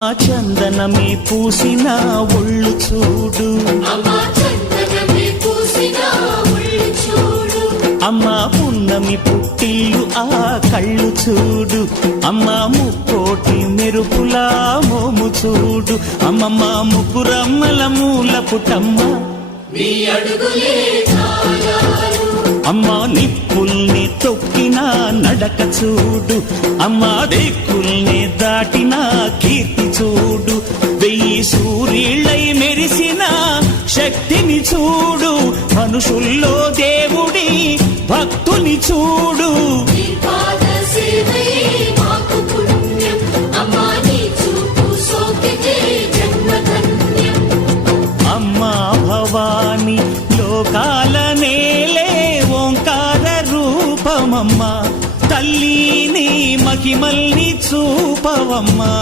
ఆ చందనమే పూసిన ఒళ్ళు చూడు, అమ్మా పున్నమి పుట్టిల్లు ఆ కళ్ళు చూడు, అమ్మా ముక్కోటి మెరుపులా మోము చూడు, అమ్మమ్మ ముగ్గురమ్మల మూల పుటమ్మ అమ్మా నిప్పుల్ని తొక్కిన నడక చూడు, అమ్మా దిక్కుల్ని దాటిన కీర్తి చూడు, వెయ్యి సూర్యుళ్ళై మెరిసిన శక్తిని చూడు, మనుషుల్లో దేవుడి భక్తుని చూడు. అమ్మా భవాని లోకాల నేలే ఓంకార రూపమమ్మా, తల్లిని మహిమల్ని చూపవమ్మా.